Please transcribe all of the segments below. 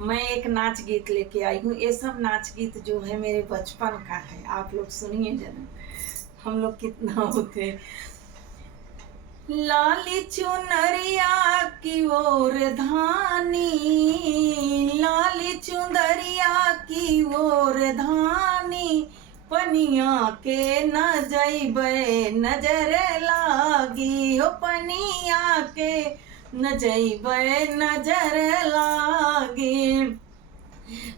मैं एक नाच गीत लेके आई हूँ। ये सब नाच गीत जो है मेरे बचपन का है। आप लोग सुनिए जरा, हम लोग कितना होते। लाली चुनरिया की ओर धानी, लाली चुंदरिया की ओर धानी, पनिया के न जइबे नजर लागी हो, पनिया के न जइबे नजर लागी।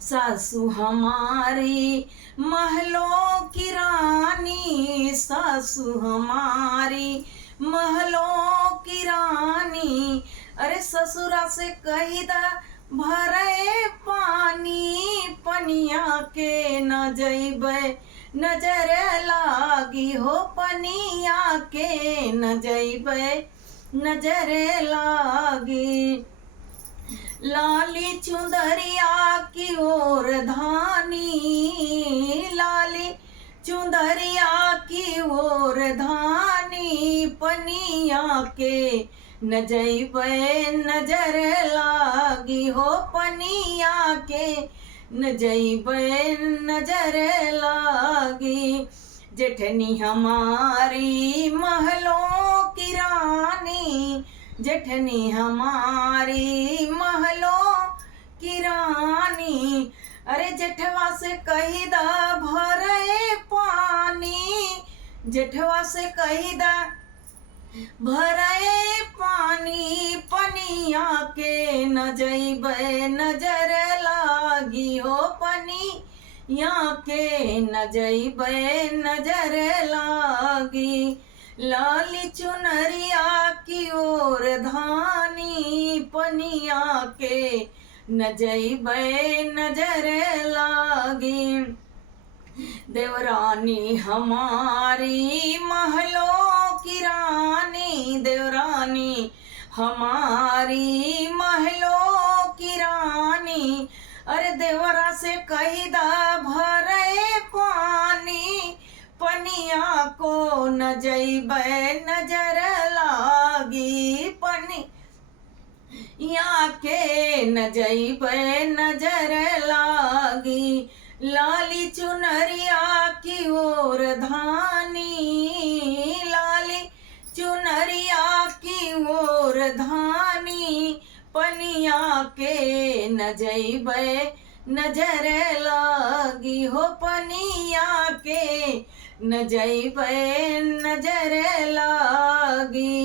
सासू हमारी महलों की रानी, सासू हमारी महलों की रानी, अरे ससुरा से कही दा भरे पानी, पनिया के न जइबे नजर लागी हो, पनिया के न जइबे नजर लागी। लाली चुंदरिया की ओर धानी, लाली चुंदरिया की ओर धानी, पनिया के न जइबे नजर लागी हो, पनिया के न जइबे नजर लागी। जेठनी हमारी महलों की रानी, जेठनी हमारी महलों की रानी, अरे जेठवा से कही दा भरे पानी, जेठवा से कही दा भरे पानी, पनिया के न जइबे नजर लागी हो, पनिया के न जइबे नजर लागी। लाली चुनरिया की ओर धानी, पनिया के न जइबे नजर लागी। देवरानी हमारी महलों की रानी, देवरानी हमारी महलों की रानी, अरे देवरा से कही दा भरे पानी, पनिया को न जइबे नजर लागी, पनिया के न जइबे नजर लागी। लाली चुनरिया की ओर धानी, लाली चुनरिया की ओर धानी, पनिया के न जइबे नजर लागी हो, पनिया के न जइबे नजर लागी।